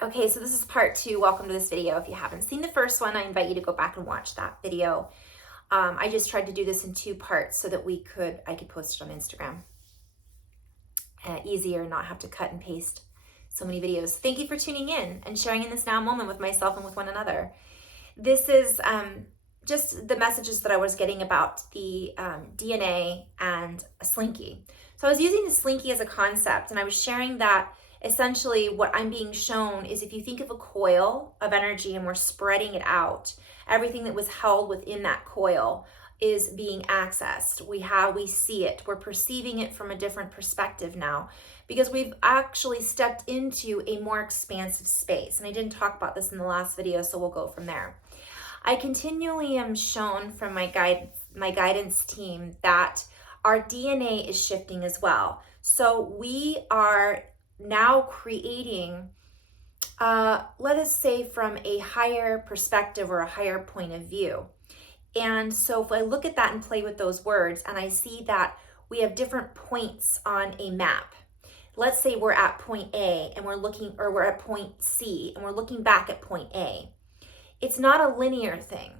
Okay, so this is part 2. Welcome to this video. If you haven't seen the first one, I invite you to go back and watch that video. I just tried to do this in 2 parts so that I could post it on Instagram. Easier, not have to cut and paste so many videos. Thank you for tuning in and sharing in this now moment with myself and with one another. This is just the messages that I was getting about the DNA and a slinky. So I was using the slinky as a concept, and I was sharing that essentially what I'm being shown is if you think of a coil of energy and we're spreading it out, everything that was held within that coil is being accessed. We see it. We're perceiving it from a different perspective now because we've actually stepped into a more expansive space. And I didn't talk about this in the last video, so we'll go from there. I continually am shown from my guidance team that our DNA is shifting as well. So we are now creating, let us say, from a higher perspective or a higher point of view. And so if I look at that and play with those words, and I see that we have different points on a map. Let's say we're at point A and we're at point C and we're looking back at point A. It's not a linear thing.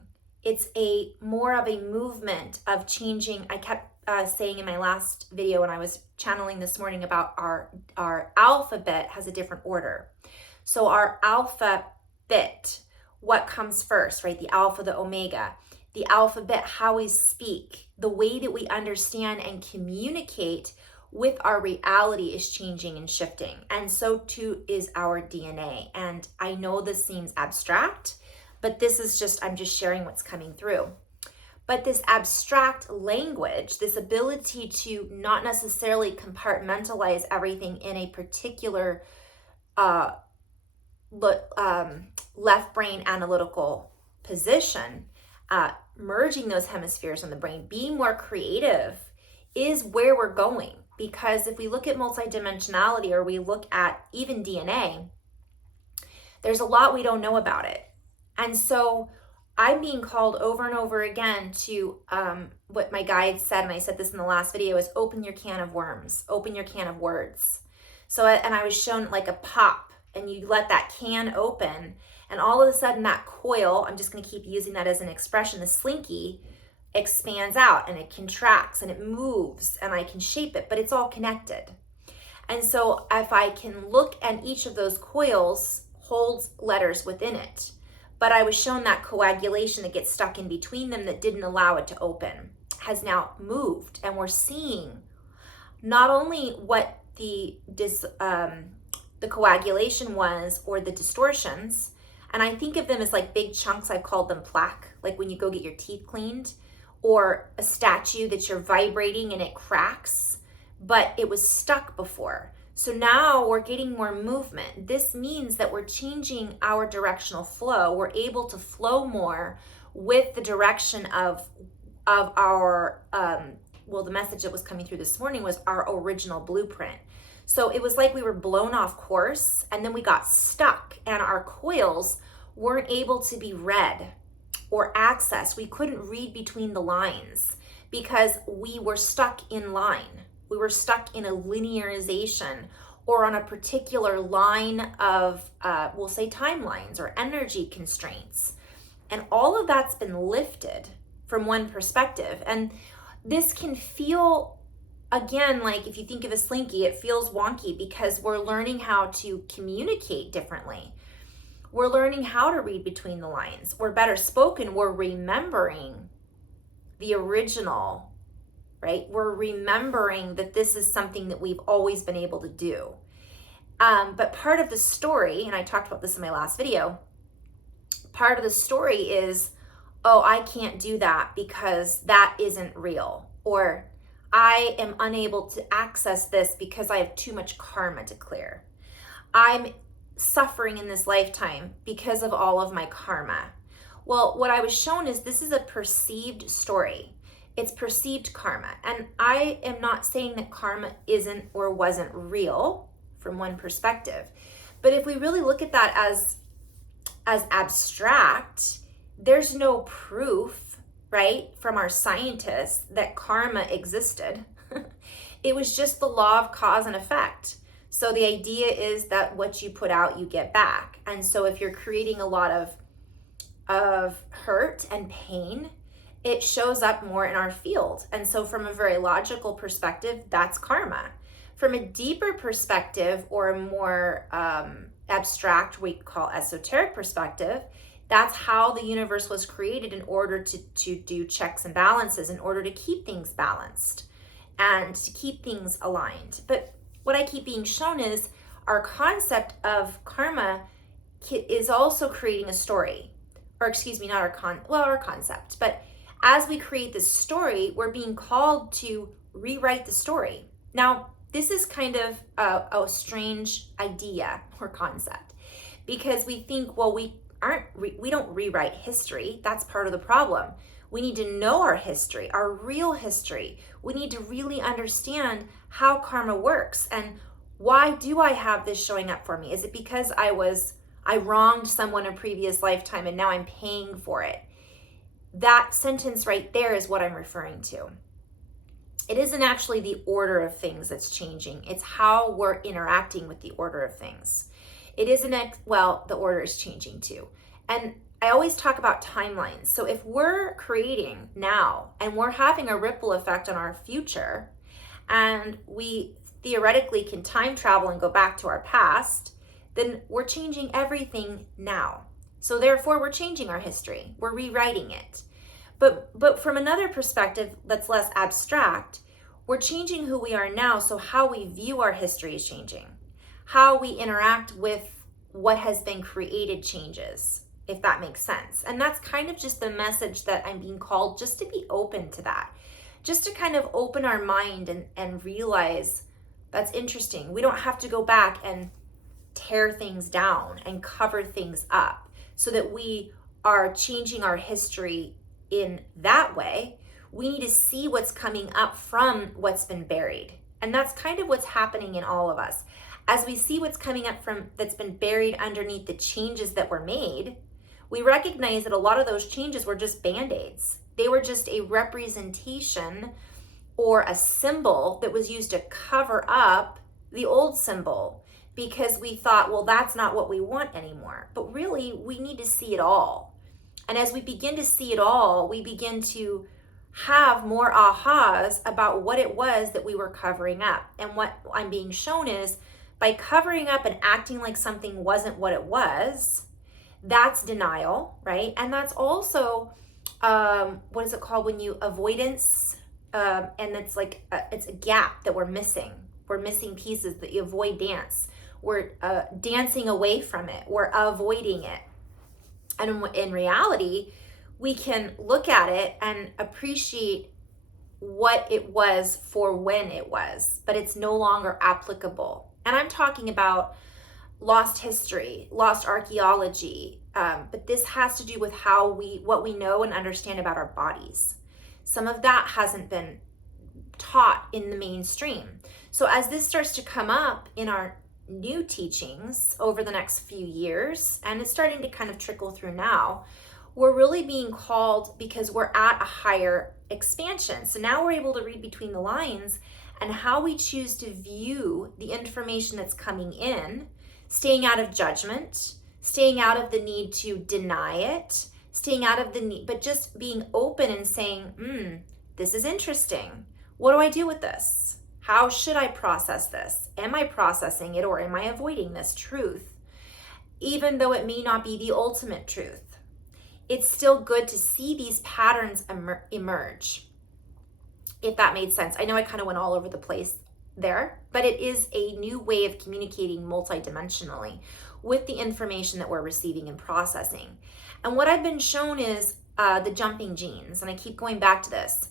It's a more of a movement of changing. I kept saying in my last video when I was channeling this morning about our alphabet has a different order. So our alphabet, what comes first, right? The alpha, the omega. The alphabet, how we speak, the way that we understand and communicate with our reality is changing and shifting. And so too is our DNA. And I know this seems abstract, but this is I'm just sharing what's coming through. But this abstract language, this ability to not necessarily compartmentalize everything in a particular left brain analytical position, merging those hemispheres in the brain, being more creative is where we're going. Because if we look at multidimensionality or we look at even DNA, there's a lot we don't know about it. And so I'm being called over and over again to what my guide said, and I said this in the last video, is open your can of worms, open your can of words. And I was shown like a pop, and you let that can open, and all of a sudden that coil, I'm just going to keep using that as an expression, the slinky expands out and it contracts and it moves and I can shape it, but it's all connected. And so if I can look at each of those coils holds letters within it, but I was shown that coagulation that gets stuck in between them that didn't allow it to open has now moved, and we're seeing not only what the coagulation was or the distortions, and I think of them as like big chunks. I've called them plaque, like when you go get your teeth cleaned, or a statue that you're vibrating and it cracks, but it was stuck before. So now we're getting more movement. This means that we're changing our directional flow. We're able to flow more with the direction of our, the message that was coming through this morning was our original blueprint. So it was like we were blown off course and then we got stuck and our coils weren't able to be read or accessed. We couldn't read between the lines because we were stuck in line. We were stuck in a linearization or on a particular line of, we'll say timelines or energy constraints. And all of that's been lifted from one perspective. And this can feel, again, like if you think of a slinky, it feels wonky because we're learning how to communicate differently. We're learning how to read between the lines. We're better spoken. We're remembering the original, right? We're remembering that this is something that we've always been able to do. But part of the story, and I talked about this in my last video, part of the story is, oh, I can't do that because that isn't real. Or I am unable to access this because I have too much karma to clear. I'm suffering in this lifetime because of all of my karma. Well, what I was shown is this is a perceived story. It's perceived karma. And I am not saying that karma isn't or wasn't real from one perspective. But if we really look at that as abstract, there's no proof, right, from our scientists that karma existed. It was just the law of cause and effect. So the idea is that what you put out, you get back. And so if you're creating a lot of hurt and pain, it shows up more in our field. And so from a very logical perspective, that's karma. From a deeper perspective, or a more abstract, we call esoteric perspective, that's how the universe was created, in order to do checks and balances, in order to keep things balanced and to keep things aligned. But what I keep being shown is our concept of karma is also creating a story. Or excuse me, not our concept. But as we create this story, we're being called to rewrite the story. Now, this is kind of a strange idea or concept, because we think, well, we don't rewrite history. That's part of the problem. We need to know our history, our real history. We need to really understand how karma works, and why do I have this showing up for me? Is it because I wronged someone in a previous lifetime and now I'm paying for it? That sentence right there is what I'm referring to. It isn't actually the order of things that's changing. It's how we're interacting with the order of things. It isn't, the order is changing too. And I always talk about timelines. So if we're creating now and we're having a ripple effect on our future, and we theoretically can time travel and go back to our past, then we're changing everything now. So therefore, we're changing our history. We're rewriting it. But from another perspective that's less abstract, we're changing who we are now, so how we view our history is changing. How we interact with what has been created changes, if that makes sense. And that's kind of just the message that I'm being called, just to be open to that. Just to kind of open our mind and realize that's interesting. We don't have to go back and tear things down and cover things up so that we are changing our history in that way. We need to see what's coming up from what's been buried. And that's kind of what's happening in all of us. As we see what's coming up from that's been buried underneath the changes that were made, we recognize that a lot of those changes were just band-aids. They were just a representation or a symbol that was used to cover up the old symbol, because we thought, well, that's not what we want anymore. But really, we need to see it all. And as we begin to see it all, we begin to have more ahas about what it was that we were covering up. And what I'm being shown is, by covering up and acting like something wasn't what it was, that's denial, right? And that's also, what is it called when you avoidance, and it's like, it's a gap that we're missing. We're missing pieces, that you avoid dance. We're dancing away from it. We're avoiding it. And in reality, we can look at it and appreciate what it was for when it was, but it's no longer applicable. And I'm talking about lost history, lost archaeology, but this has to do with what we know and understand about our bodies. Some of that hasn't been taught in the mainstream. So as this starts to come up in our new teachings over the next few years, and it's starting to kind of trickle through now, we're really being called, because we're at a higher expansion. So now we're able to read between the lines and how we choose to view the information that's coming in, staying out of judgment, staying out of the need to deny it, staying out of the need, but just being open and saying, this is interesting. What do I do with this? How should I process this? Am I processing it, or am I avoiding this truth? Even though it may not be the ultimate truth, it's still good to see these patterns emerge, if that made sense. I know I kind of went all over the place there, but it is a new way of communicating multidimensionally with the information that we're receiving and processing. And what I've been shown is the jumping genes, and I keep going back to this.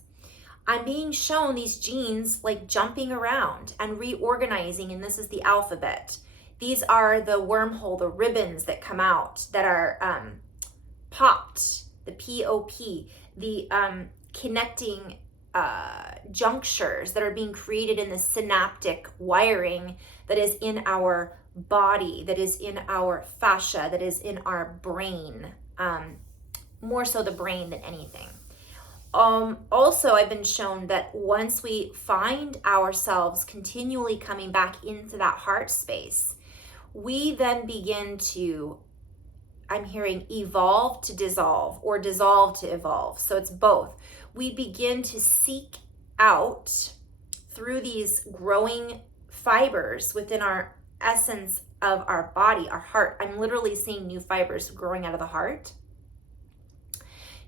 I'm being shown these genes like jumping around and reorganizing, and this is the alphabet. These are the wormhole, the ribbons that come out that are popped, the POP, the connecting junctures that are being created in the synaptic wiring that is in our body, that is in our fascia, that is in our brain, more so the brain than anything. Also, I've been shown that once we find ourselves continually coming back into that heart space, we then begin to, I'm hearing, evolve to dissolve or dissolve to evolve. So it's both. We begin to seek out through these growing fibers within our essence of our body, our heart. I'm literally seeing new fibers growing out of the heart,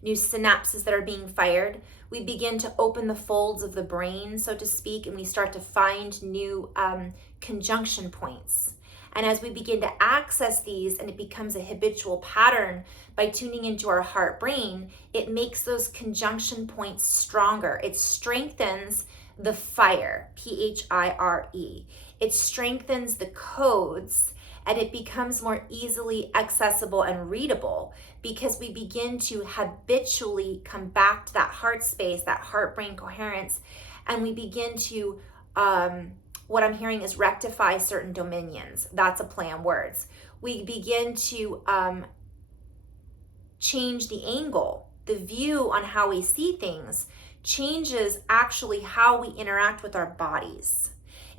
new synapses that are being fired. We begin to open the folds of the brain, so to speak, and we start to find new conjunction points. And as we begin to access these and it becomes a habitual pattern by tuning into our heart brain, it makes those conjunction points stronger. It strengthens the fire, Phire. It strengthens the codes, and it becomes more easily accessible and readable because we begin to habitually come back to that heart space, that heart brain coherence, and we begin to what I'm hearing is rectify certain dominions. That's a play on words. We begin to change the angle, the view on how we see things changes actually how we interact with our bodies.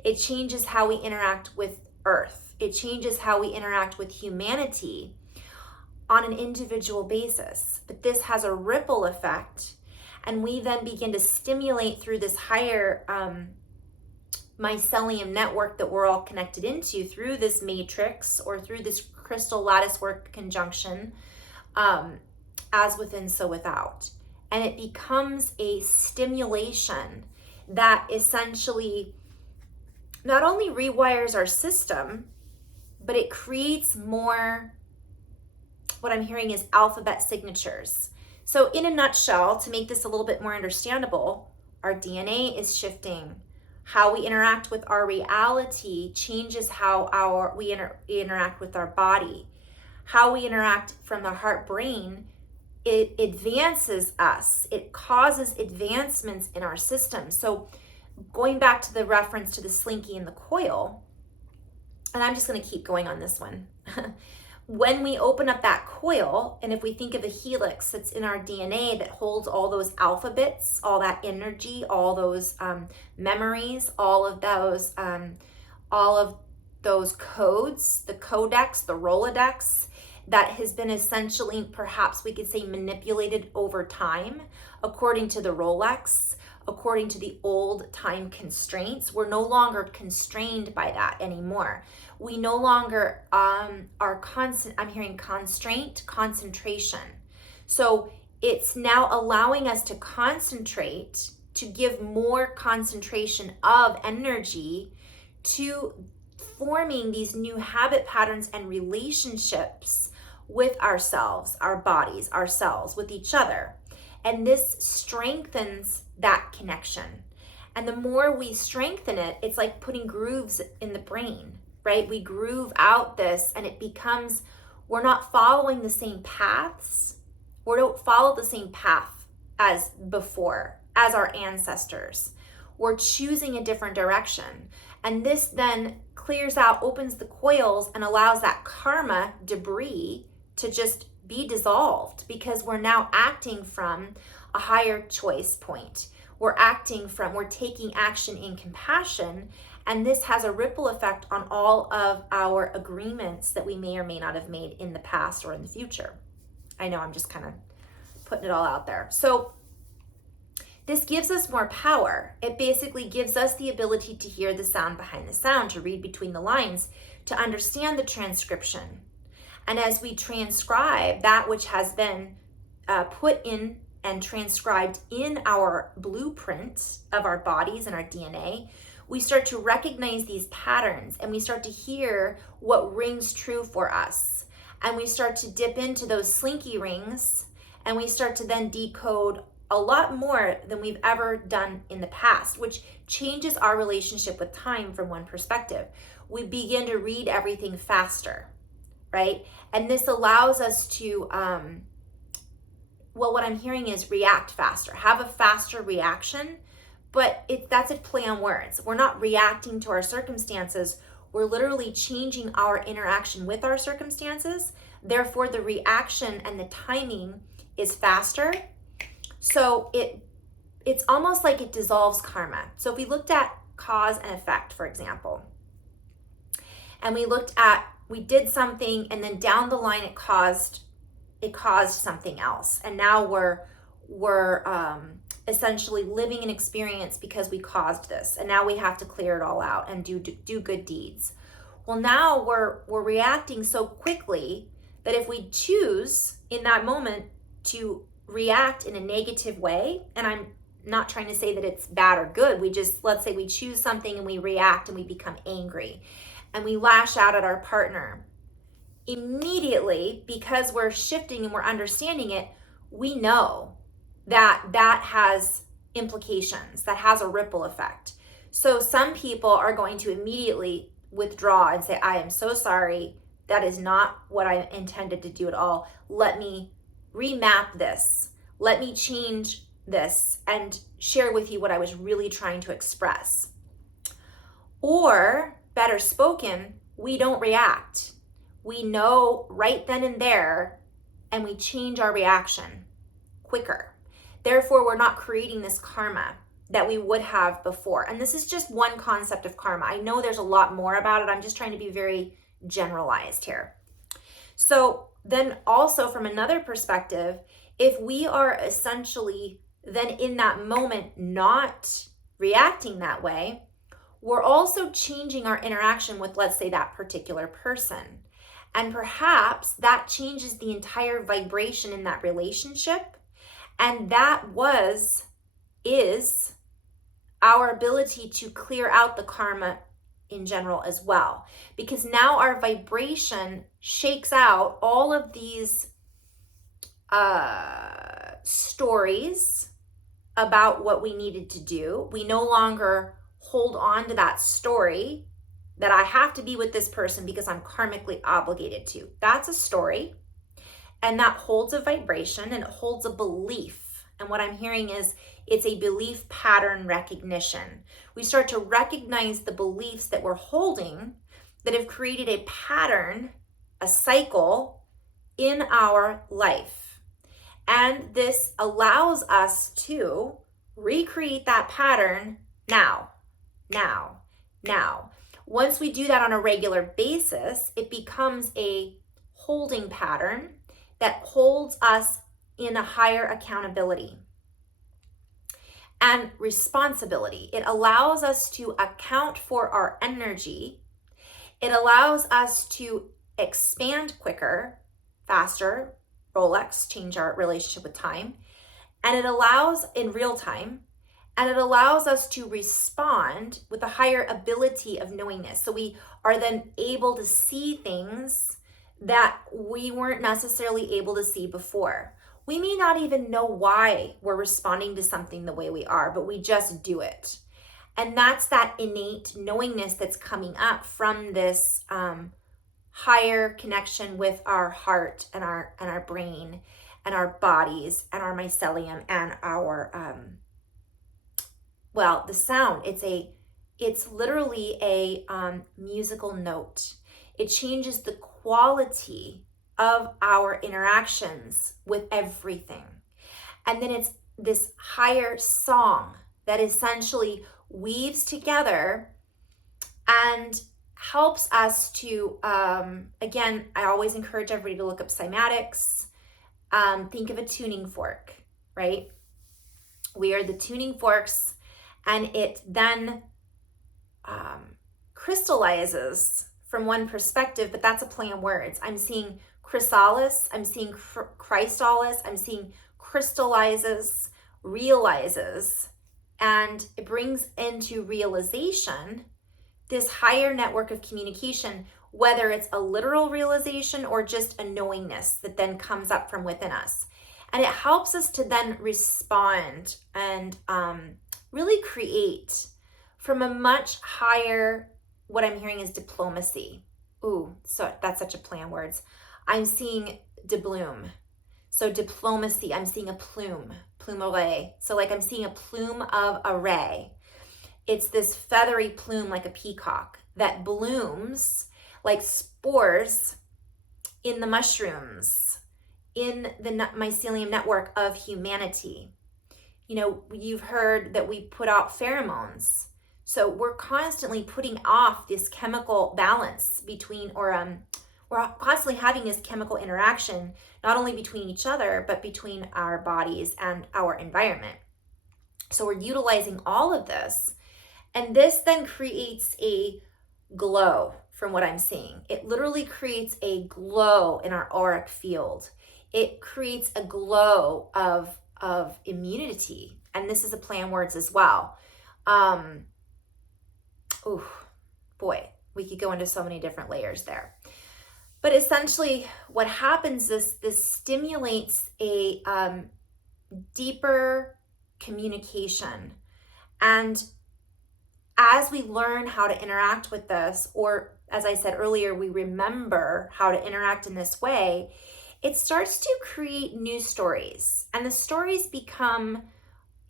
It changes how we interact with Earth. It changes how we interact with humanity on an individual basis. But this has a ripple effect, and we then begin to stimulate through this higher mycelium network that we're all connected into through this matrix or through this crystal lattice work conjunction, as within, so without. And it becomes a stimulation that essentially not only rewires our system, but it creates more, what I'm hearing is alphabet signatures. So in a nutshell, to make this a little bit more understandable, our DNA is shifting. How we interact with our reality changes how we interact with our body. How we interact from the heart brain, it advances us. It causes advancements in our system. So going back to the reference to the slinky and the coil, and I'm just going to keep going on this one. When we open up that coil, and if we think of a helix that's in our DNA that holds all those alphabets, all that energy, all those memories, all of those codes, the codex, the Rolodex, that has been essentially, perhaps we could say, manipulated over time according to the Rolex, according to the old time constraints. We're no longer constrained by that anymore. We no longer are constant, I'm hearing constraint, concentration. So it's now allowing us to concentrate, to give more concentration of energy to forming these new habit patterns and relationships with ourselves, our bodies, ourselves, with each other. And this strengthens that connection. And the more we strengthen it, it's like putting grooves in the brain, right? We groove out this, and it becomes, we're not following the same paths. We don't follow the same path as before, as our ancestors. We're choosing a different direction. And this then clears out, opens the coils, and allows that karma debris to just be dissolved, because we're now acting from a higher choice point. We're taking action in compassion, and this has a ripple effect on all of our agreements that we may or may not have made in the past or in the future. I know I'm just kind of putting it all out there. So this gives us more power. It basically gives us the ability to hear the sound behind the sound, to read between the lines, to understand the transcription. And as we transcribe that which has been put in and transcribed in our blueprint of our bodies and our DNA, we start to recognize these patterns, and we start to hear what rings true for us. And we start to dip into those slinky rings, and we start to then decode a lot more than we've ever done in the past, which changes our relationship with time from one perspective. We begin to read everything faster, right? And this allows us to, what I'm hearing is react faster, have a faster reaction, but that's a play on words. We're not reacting to our circumstances. We're literally changing our interaction with our circumstances. Therefore, the reaction and the timing is faster. So it's almost like it dissolves karma. So if we looked at cause and effect, for example, and we did something and then down the line it caused something else. And now we're essentially living an experience because we caused this. And now we have to clear it all out and do good deeds. Well, now we're reacting so quickly that if we choose in that moment to react in a negative way, and I'm not trying to say that it's bad or good, let's say we choose something and we react and we become angry and we lash out at our partner. Immediately, because we're shifting and we're understanding it, we know that has implications, that has a ripple effect. So some people are going to immediately withdraw and say, I am so sorry. That is not what I intended to do at all. Let me remap this. Let me change this and share with you what I was really trying to express. Or, better spoken, we don't react. We know right then and there, and we change our reaction quicker. Therefore, we're not creating this karma that we would have before. And this is just one concept of karma. I know there's a lot more about it. I'm just trying to be very generalized here. So then also from another perspective, if we are essentially then in that moment not reacting that way, we're also changing our interaction with, let's say, that particular person. And perhaps that changes the entire vibration in that relationship. And that is our ability to clear out the karma in general as well. Because now our vibration shakes out all of these stories about what we needed to do. We no longer hold on to that story that I have to be with this person because I'm karmically obligated to. That's a story. And that holds a vibration and it holds a belief. And what I'm hearing is it's a belief pattern recognition. We start to recognize the beliefs that we're holding that have created a pattern, a cycle in our life. And this allows us to recreate that pattern now. Once we do that on a regular basis, it becomes a holding pattern that holds us in a higher accountability and responsibility. It allows us to account for our energy. It allows us to expand quicker, faster, Rolex, change our relationship with time. And it allows in real time, and it allows us to respond with a higher ability of knowingness. So we are then able to see things that we weren't necessarily able to see before. We may not even know why we're responding to something the way we are, but we just do it. And that's that innate knowingness that's coming up from this higher connection with our heart and our brain and our bodies and our mycelium and our the sound. It's literally a musical note. It changes the quality of our interactions with everything. And then it's this higher song that essentially weaves together and helps us to, again, I always encourage everybody to look up cymatics. Think of a tuning fork, right? We are the tuning forks, and it then crystallizes from one perspective, but that's a play on words. I'm seeing chrysalis, I'm seeing chrysalis, I'm seeing crystallizes, realizes, and it brings into realization this higher network of communication, whether it's a literal realization or just a knowingness that then comes up from within us. And it helps us to then respond and really create from a much higher, what I'm hearing is diplomacy. Ooh, so that's such a play on words. I'm seeing debloom. So diplomacy, I'm seeing a plume array. So like I'm seeing a plume of a ray. It's this feathery plume like a peacock that blooms like spores in the mushrooms, in the mycelium network of humanity. you've heard that we put out pheromones. So we're constantly putting off this chemical balance between, we're constantly having this chemical interaction, not only between each other, but between our bodies and our environment. So we're utilizing all of this. And this then creates a glow from what I'm seeing. It literally creates a glow in our auric field. It creates a glow of immunity. And this is a play on words as well. Oh boy, we could go into so many different layers there. But essentially what happens is this stimulates a deeper communication. And as we learn how to interact with this, or as I said earlier, we remember how to interact in this way, it starts to create new stories. And the stories become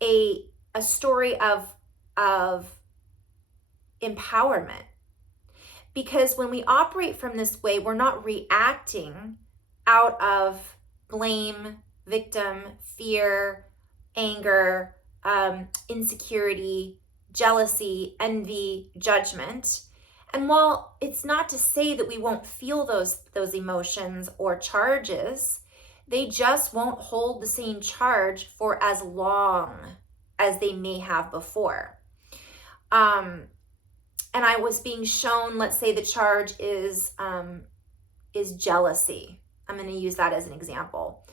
a story of empowerment. Because when we operate from this way, we're not reacting out of blame, victim, fear, anger, insecurity, jealousy, envy, judgment. And while it's not to say that we won't feel those emotions or charges, they just won't hold the same charge for as long as they may have before. And I was being shown, let's say the charge is jealousy. I'm going to use that as an example.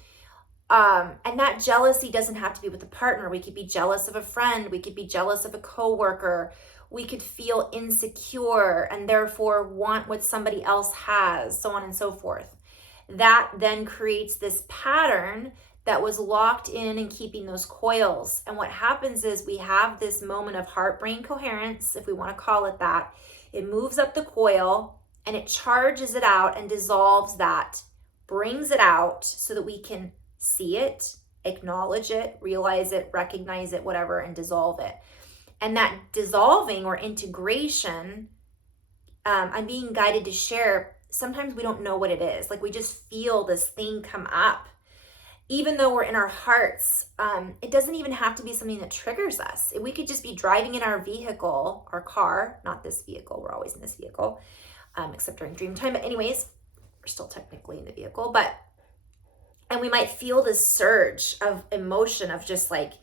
And that jealousy doesn't have to be with a partner. We could be jealous of a friend. We could be jealous of a coworker. We could feel insecure and therefore want what somebody else has, so on and so forth. That then creates this pattern that was locked in and keeping those coils. And what happens is we have this moment of heart-brain coherence, if we want to call it that. It moves up the coil and it charges it out and dissolves that, brings it out so that we can see it, acknowledge it, realize it, recognize it, whatever, and dissolve it. And that dissolving or integration, I'm being guided to share, sometimes we don't know what it is. Like we just feel this thing come up. Even though we're in our hearts, it doesn't even have to be something that triggers us. We could just be driving in our vehicle, our car, not this vehicle, we're always in this vehicle, except during dream time. But anyways, we're still technically in the vehicle, and we might feel this surge of emotion of just like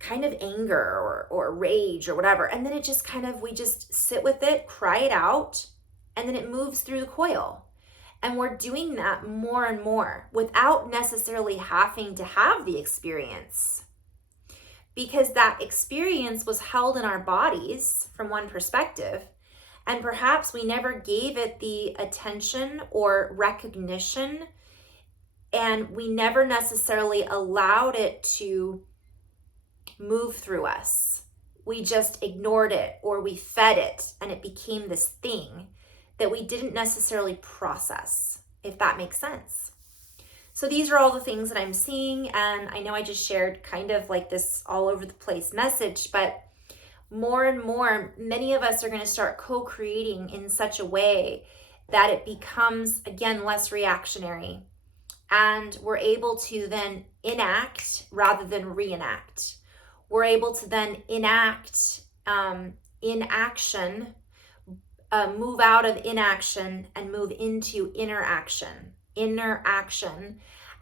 kind of anger or rage or whatever. And then it just we just sit with it, cry it out, and then it moves through the coil. And we're doing that more and more without necessarily having to have the experience, because that experience was held in our bodies from one perspective, and perhaps we never gave it the attention or recognition, and we never necessarily allowed it to move through us. We just ignored it or we fed it, and it became this thing that we didn't necessarily process, if that makes sense. So these are all the things that I'm seeing, and I know I just shared kind of like this all over the place message, but more and more, many of us are going to start co-creating in such a way that it becomes, again, less reactionary, and we're able to then enact rather than reenact. We're able to then enact in action, move out of inaction and move into inner action,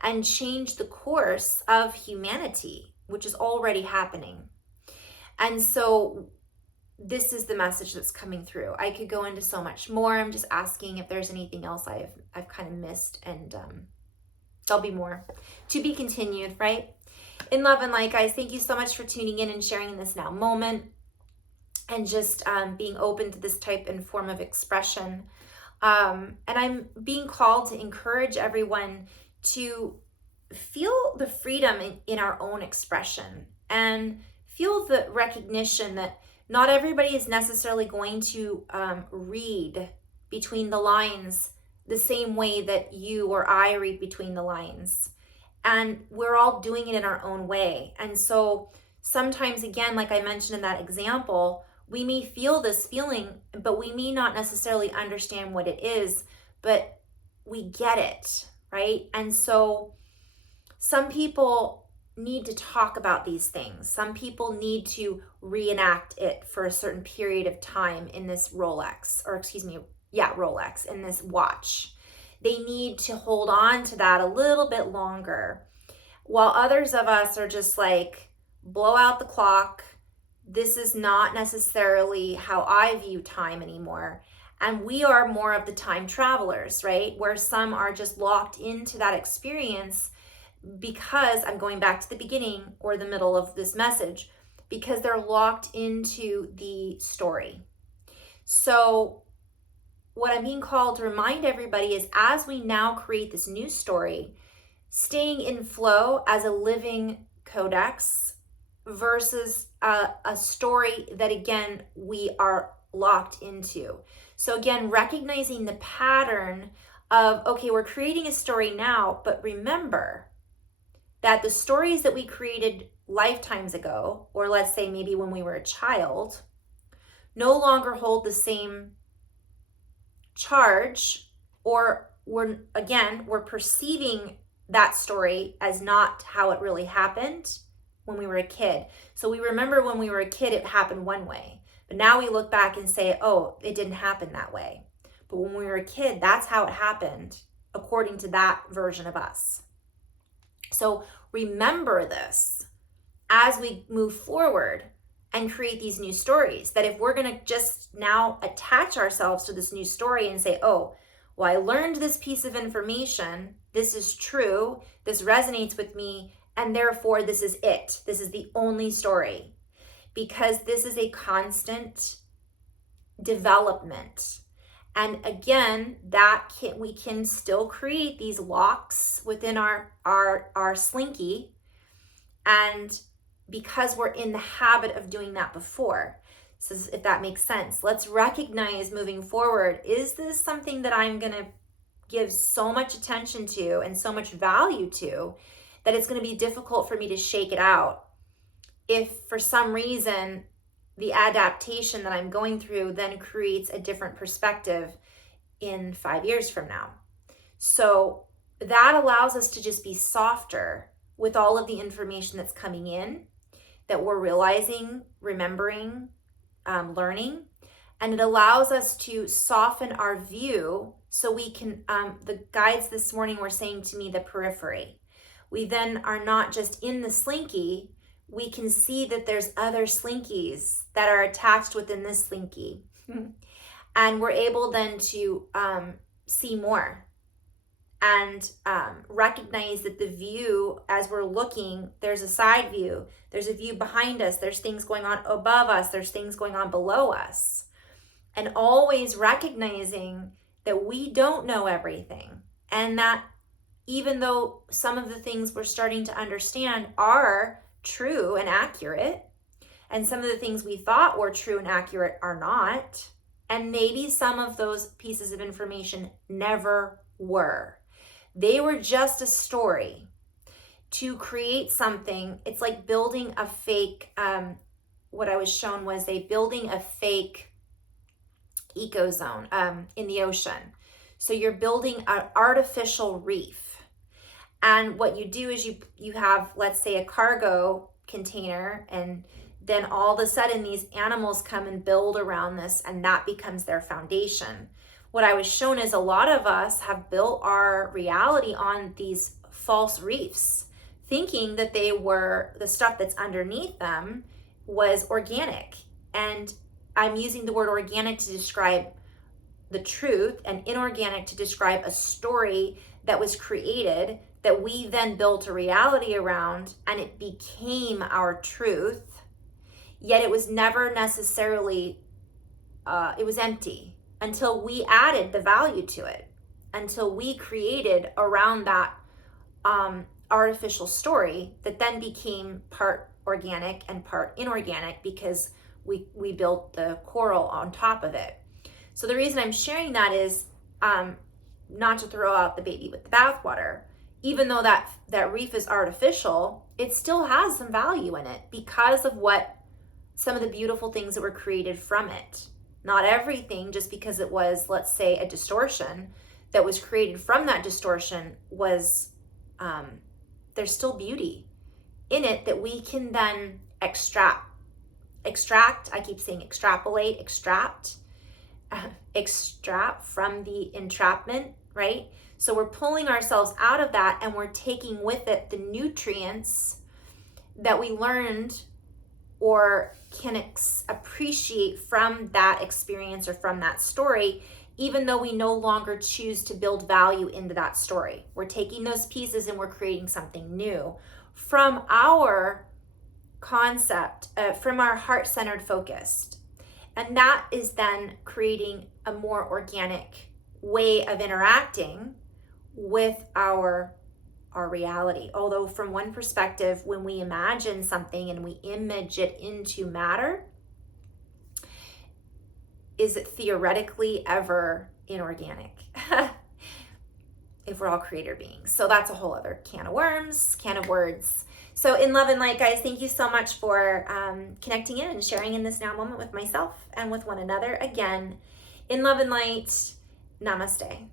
and change the course of humanity, which is already happening. And so this is the message that's coming through. I could go into so much more. I'm just asking if there's anything else I've kind of missed, and there'll be more to be continued, right? In love and light, guys, thank you so much for tuning in and sharing in this now moment, and just being open to this type and form of expression. And I'm being called to encourage everyone to feel the freedom in our own expression, and feel the recognition that not everybody is necessarily going to read between the lines the same way that you or I read between the lines. And we're all doing it in our own way. And so sometimes, again, like I mentioned in that example, we may feel this feeling, but we may not necessarily understand what it is, but we get it, right? And so some people need to talk about these things. Some people need to reenact it for a certain period of time in this Rolex, or excuse me, yeah, Rolex, in this watch. They need to hold on to that a little bit longer, while others of us are just like, blow out the clock. This is not necessarily how I view time anymore. And we are more of the time travelers, right? Where some are just locked into that experience because I'm going back to the beginning or the middle of this message, because they're locked into the story. So what I'm being called to remind everybody is, as we now create this new story, staying in flow as a living codex versus a story that, again, we are locked into. So again, recognizing the pattern of, okay, we're creating a story now, but remember that the stories that we created lifetimes ago, or let's say maybe when we were a child, no longer hold the same charge, or we're perceiving that story as not how it really happened when we were a kid. So we remember when we were a kid, it happened one way. But now we look back and say, oh, it didn't happen that way. But when we were a kid, that's how it happened, according to that version of us. So remember this as we move forward and create these new stories, that if we're going to just now attach ourselves to this new story and say, oh, well, I learned this piece of information, this is true, this resonates with me, and therefore this is it. This is the only story. Because this is a constant development. And again, we can still create these locks within our slinky, and because we're in the habit of doing that before. So if that makes sense, let's recognize moving forward, is this something that I'm going to give so much attention to and so much value to that it's going to be difficult for me to shake it out if for some reason the adaptation that I'm going through then creates a different perspective in 5 years from now. So that allows us to just be softer with all of the information that's coming in, that we're realizing, remembering, learning. And it allows us to soften our view so we can, the guides this morning were saying to me, the periphery. We then are not just in the slinky, we can see that there's other slinkies that are attached within this slinky. And we're able then to see more and recognize that the view, as we're looking, there's a side view, there's a view behind us, there's things going on above us, there's things going on below us. And always recognizing that we don't know everything, and that even though some of the things we're starting to understand are true and accurate, and some of the things we thought were true and accurate are not, and maybe some of those pieces of information never were. They were just a story to create something. It's like building a fake, what I was shown was building a fake ecozone in the ocean. So you're building an artificial reef. And what you do is you have, let's say, a cargo container, and then all of a sudden these animals come and build around this, and that becomes their foundation. What I was shown is a lot of us have built our reality on these false reefs, thinking that they were, the stuff that's underneath them was organic. And I'm using the word organic to describe the truth, and inorganic to describe a story that was created that we then built a reality around, and it became our truth. Yet it was never necessarily, it was empty until we added the value to it, until we created around that artificial story that then became part organic and part inorganic, because we built the coral on top of it. So the reason I'm sharing that is not to throw out the baby with the bathwater. Even though that reef is artificial, it still has some value in it because of what some of the beautiful things that were created from it. Not everything, just because it was, let's say, a distortion that was created from that distortion, was, there's still beauty in it that we can then extract, I keep saying extrapolate, extract from the entrapment, right? So we're pulling ourselves out of that, and we're taking with it the nutrients that we learned or can appreciate from that experience or from that story, even though we no longer choose to build value into that story. We're taking those pieces and we're creating something new from our concept, from our heart-centered focused. And that is then creating a more organic way of interacting with our reality. Although from one perspective, when we imagine something and we image it into matter, is it theoretically ever inorganic? If we're all creator beings. So that's a whole other can of worms, can of words. So in love and light, guys, thank you so much for connecting in and sharing in this now moment with myself and with one another. Again, in love and light, namaste.